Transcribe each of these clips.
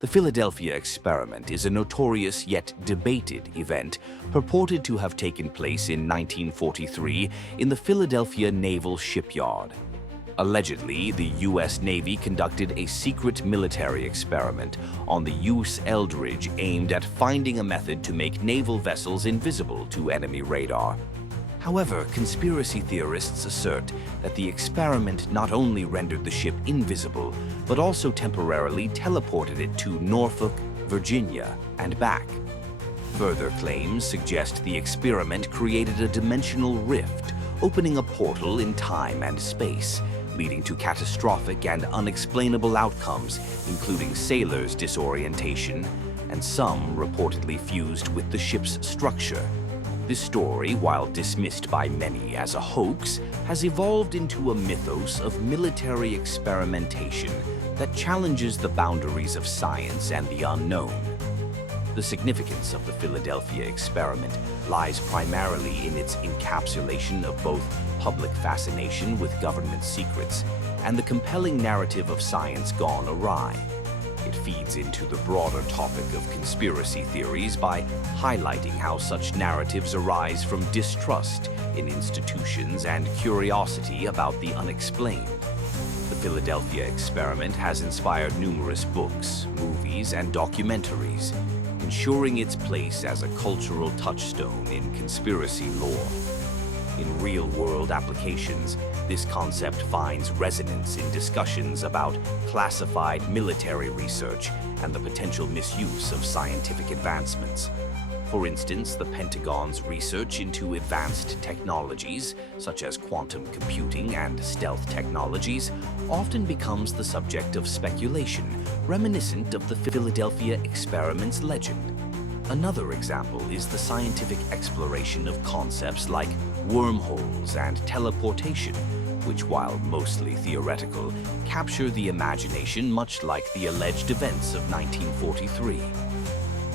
The Philadelphia experiment is a notorious yet debated event purported to have taken place in 1943 in the Philadelphia Naval Shipyard. Allegedly, the U.S. Navy conducted a secret military experiment on the USS Eldridge aimed at finding a method to make naval vessels invisible to enemy radar. However, conspiracy theorists assert that the experiment not only rendered the ship invisible, but also temporarily teleported it to Norfolk, Virginia, and back. Further claims suggest the experiment created a dimensional rift, opening a portal in time and space, leading to catastrophic and unexplainable outcomes, including sailors' disorientation, and some reportedly fused with the ship's structure. This story, while dismissed by many as a hoax, has evolved into a mythos of military experimentation that challenges the boundaries of science and the unknown. The significance of the Philadelphia experiment lies primarily in its encapsulation of both public fascination with government secrets and the compelling narrative of science gone awry. It feeds into the broader topic of conspiracy theories by highlighting how such narratives arise from distrust in institutions and curiosity about the unexplained. The Philadelphia experiment has inspired numerous books, movies, and documentaries, ensuring its place as a cultural touchstone in conspiracy lore. In real-world applications, this concept finds resonance in discussions about classified military research and the potential misuse of scientific advancements. For instance, the Pentagon's research into advanced technologies, such as quantum computing and stealth technologies, often becomes the subject of speculation, reminiscent of the Philadelphia experiment's legend. Another example is the scientific exploration of concepts like wormholes and teleportation, which, while mostly theoretical, capture the imagination much like the alleged events of 1943.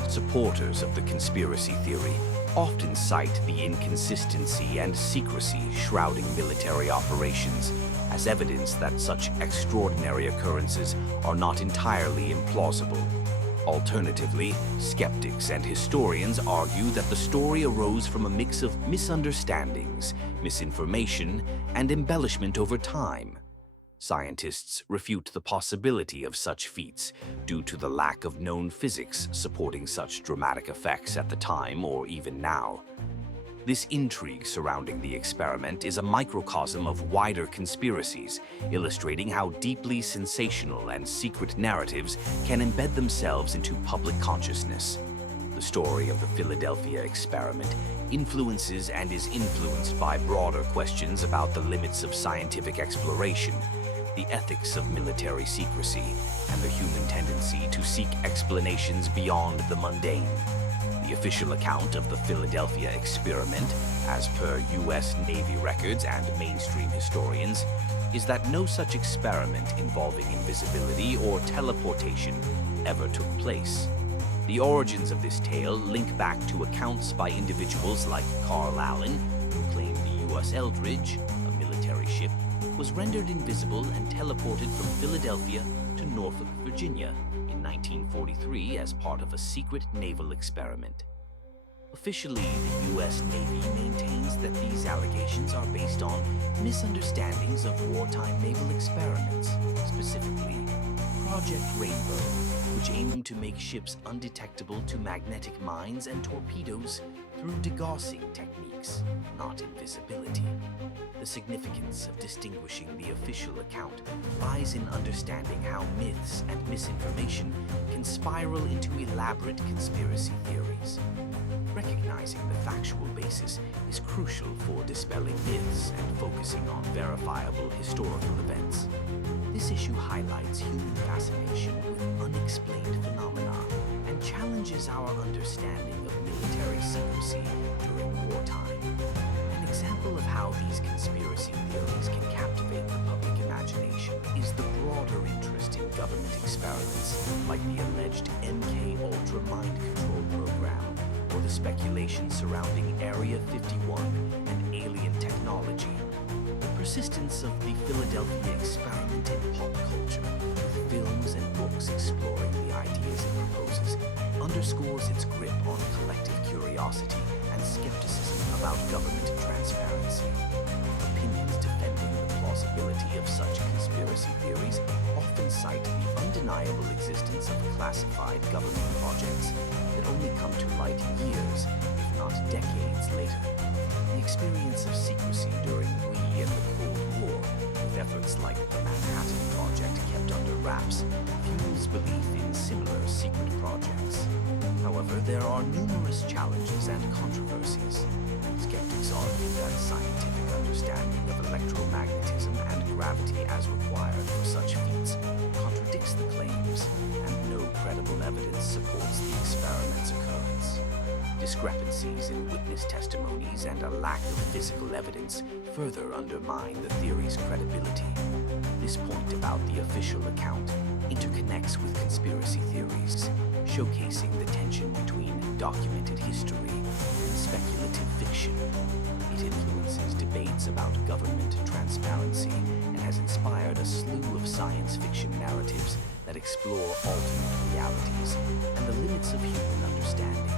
Supporters of the conspiracy theory often cite the inconsistency and secrecy shrouding military operations as evidence that such extraordinary occurrences are not entirely implausible. Alternatively, skeptics and historians argue that the story arose from a mix of misunderstandings, misinformation, and embellishment over time. Scientists refute the possibility of such feats due to the lack of known physics supporting such dramatic effects at the time or even now. This intrigue surrounding the experiment is a microcosm of wider conspiracies, illustrating how deeply sensational and secret narratives can embed themselves into public consciousness. The story of the Philadelphia experiment influences and is influenced by broader questions about the limits of scientific exploration, the ethics of military secrecy, and the human tendency to seek explanations beyond the mundane. The official account of the Philadelphia experiment, as per U.S. Navy records and mainstream historians, is that no such experiment involving invisibility or teleportation ever took place. The origins of this tale link back to accounts by individuals like Carl Allen, who claimed the USS Eldridge, a military ship, was rendered invisible and teleported from Philadelphia to Norfolk, Virginia, in 1943 as part of a secret naval experiment. Officially, the U.S. Navy maintains that these allegations are based on misunderstandings of wartime naval experiments, specifically Project Rainbow, which aimed to make ships undetectable to magnetic mines and torpedoes through degaussing techniques, not invisibility. The significance of distinguishing the official account lies in understanding how myths and misinformation can spiral into elaborate conspiracy theories. Recognizing the factual basis is crucial for dispelling myths and focusing on verifiable historical events. This issue highlights human fascination with unexplained phenomena and challenges our understanding of military secrecy during wartime. An example of how these conspiracy theories can captivate the public imagination is the broader interest in government experiments like the alleged MK-Ultra mind control program, or the speculation surrounding Area 51 and alien technology. The persistence of the Philadelphia experiment in pop culture, with films and books exploring the ideas underscores its grip on collective curiosity and skepticism about government transparency. Opinions defending the plausibility of such conspiracy theories often cite the undeniable existence of classified government projects that only come to light years, if not decades later. The experience of secrecy during we and the Cold War, with efforts like the Manhattan Project kept under wraps, fuels belief in similar secret projects. However, there are numerous challenges and controversies. Skeptics argue that scientific understanding of electromagnetism and gravity as required for such feats contradicts the claims, and no credible evidence supports the experiment's occurrence. Discrepancies in witness testimonies and a lack of physical evidence further undermine the theory's credibility. This point about the official account interconnects with conspiracy theories, showcasing the tension between documented history and speculative fiction. It influences debates about government transparency and has inspired a slew of science fiction narratives that explore alternate realities and the limits of human understanding.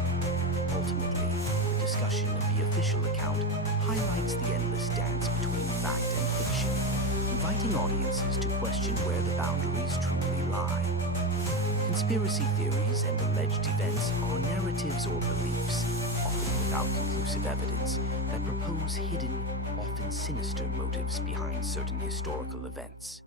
Ultimately, the discussion of the official account highlights the endless dance between fact and fiction, inviting audiences to question where the boundaries truly lie. Conspiracy theories and alleged events are narratives or beliefs, often without conclusive evidence, that propose hidden, often sinister motives behind certain historical events.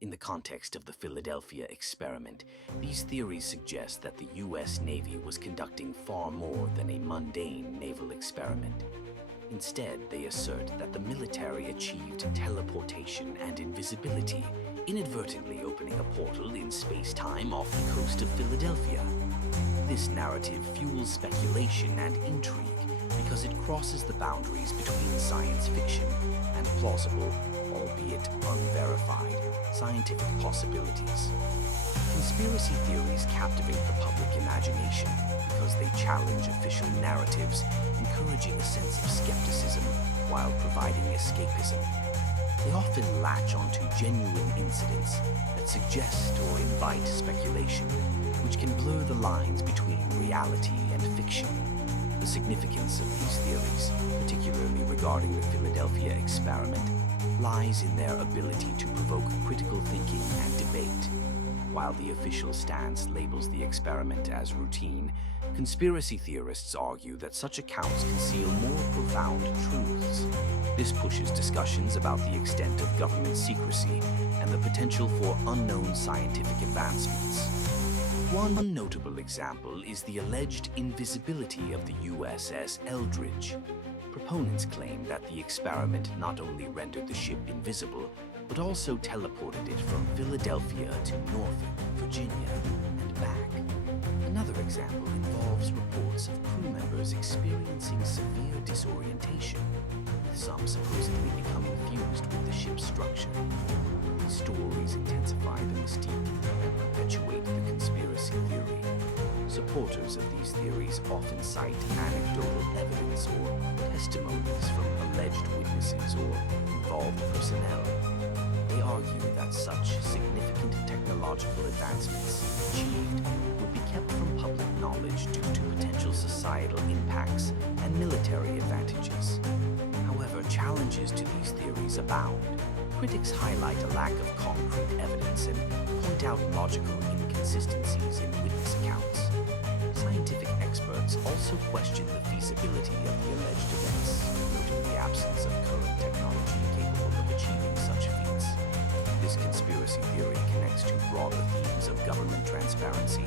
In the context of the Philadelphia experiment, these theories suggest that the U.S. Navy was conducting far more than a mundane naval experiment. Instead, they assert that the military achieved teleportation and invisibility, inadvertently opening a portal in space-time off the coast of Philadelphia. This narrative fuels speculation and intrigue because it crosses the boundaries between science fiction and plausible, albeit unverified, scientific possibilities. Conspiracy theories captivate the public imagination because they challenge official narratives, encouraging a sense of skepticism while providing escapism. They often latch onto genuine incidents that suggest or invite speculation, which can blur the lines between reality and fiction. The significance of these theories, particularly regarding the Philadelphia experiment, lies in their ability to provoke critical thinking and debate. While the official stance labels the experiment as routine, conspiracy theorists argue that such accounts conceal more profound truths. This pushes discussions about the extent of government secrecy and the potential for unknown scientific advancements. One notable example is the alleged invisibility of the USS Eldridge. Proponents claim that the experiment not only rendered the ship invisible, but also teleported it from Philadelphia to Norfolk, Virginia, and back. Another example involves reports of crew members experiencing severe disorientation, with some supposedly becoming fused with the ship's structure. These stories intensify the mystique and perpetuate the conspiracy theory. Supporters of these theories often cite anecdotal evidence or testimonies from alleged witnesses or involved personnel. They argue that such significant technological advancements achieved would be kept from public knowledge due to potential societal impacts and military advantages. However, challenges to these theories abound. Critics highlight a lack of concrete evidence and point out logical inconsistencies in witness accounts. Scientific experts also question the feasibility of the alleged events, noting the absence of current technology capable of achieving such feats. This conspiracy theory connects to broader themes of government transparency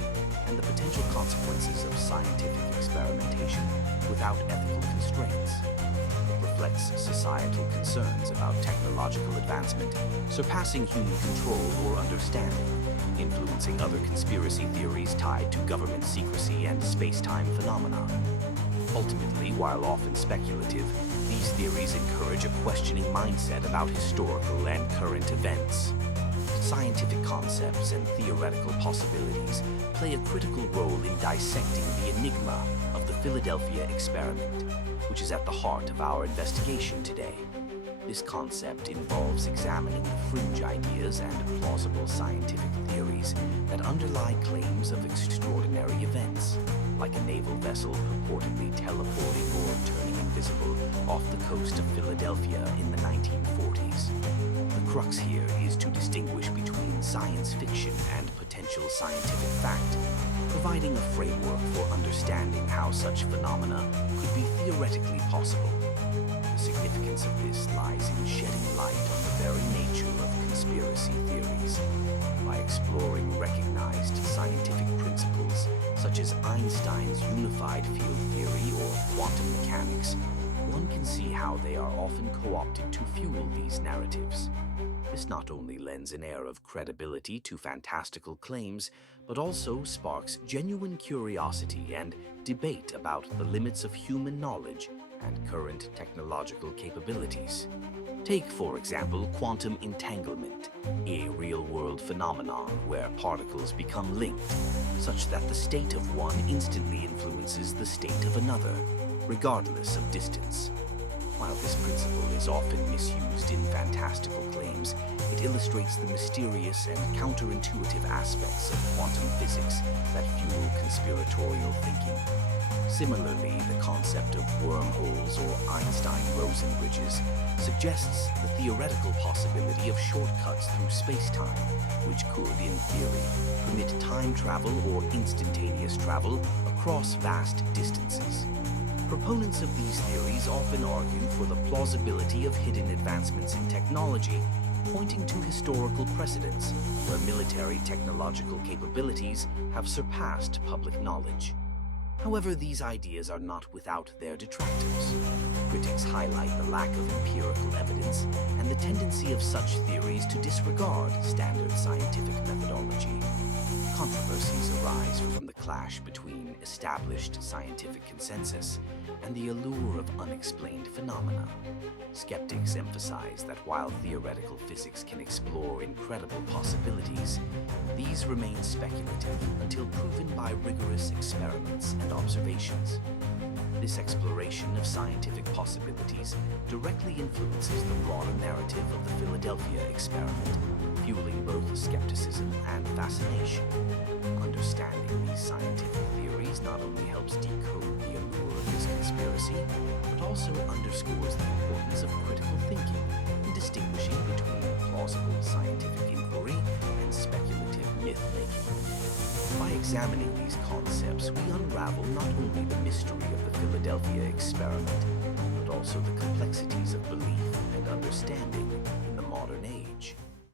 and the potential consequences of scientific experimentation without ethical constraints. It reflects societal concerns about technological advancement surpassing human control or understanding, influencing other conspiracy theories tied to government secrecy and space-time phenomena. Ultimately, while often speculative, these theories encourage a questioning mindset about historical and current events. Scientific concepts and theoretical possibilities play a critical role in dissecting the enigma of the Philadelphia experiment, which is at the heart of our investigation today. This concept involves examining the fringe ideas and plausible scientific theories that underlie claims of extraordinary events. like a naval vessel purportedly teleporting or turning invisible off the coast of Philadelphia in the 1940s. The crux here is to distinguish between science fiction and potential scientific fact, providing a framework for understanding how such phenomena could be theoretically possible. The significance of this lies in shedding light on the very nature of conspiracy theories. By exploring recognized scientific principles such as Einstein's unified field theory or quantum mechanics, one can see how they are often co-opted to fuel these narratives. This not only lends an air of credibility to fantastical claims, but also sparks genuine curiosity and debate about the limits of human knowledge and current technological capabilities. Take, for example, quantum entanglement, a real-world phenomenon where particles become linked, such that the state of one instantly influences the state of another, regardless of distance. While this principle is often misused in fantastical claims, it illustrates the mysterious and counterintuitive aspects of quantum physics that fuel conspiratorial thinking. Similarly, the concept of wormholes or Einstein-Rosen bridges suggests the theoretical possibility of shortcuts through space-time, which could, in theory, permit time travel or instantaneous travel across vast distances. Proponents of these theories often argue for the plausibility of hidden advancements in technology, pointing to historical precedents where military technological capabilities have surpassed public knowledge. However, these ideas are not without their detractors. Critics highlight the lack of empirical evidence and the tendency of such theories to disregard standard scientific methodology. Controversies arise from the clash between established scientific consensus and the allure of unexplained phenomena. Skeptics emphasize that while theoretical physics can explore incredible possibilities, these remain speculative until proven by rigorous experiments and observations. This exploration of scientific possibilities directly influences the broader narrative of the Philadelphia experiment, fueling both skepticism and fascination. Understanding these scientific theories not only helps decode the allure of this conspiracy, but also underscores the importance of critical thinking in distinguishing between plausible scientific inquiry and speculative myth-making. By examining these concepts, we unravel not only the mystery of the Philadelphia experiment, but also the complexities of belief and understanding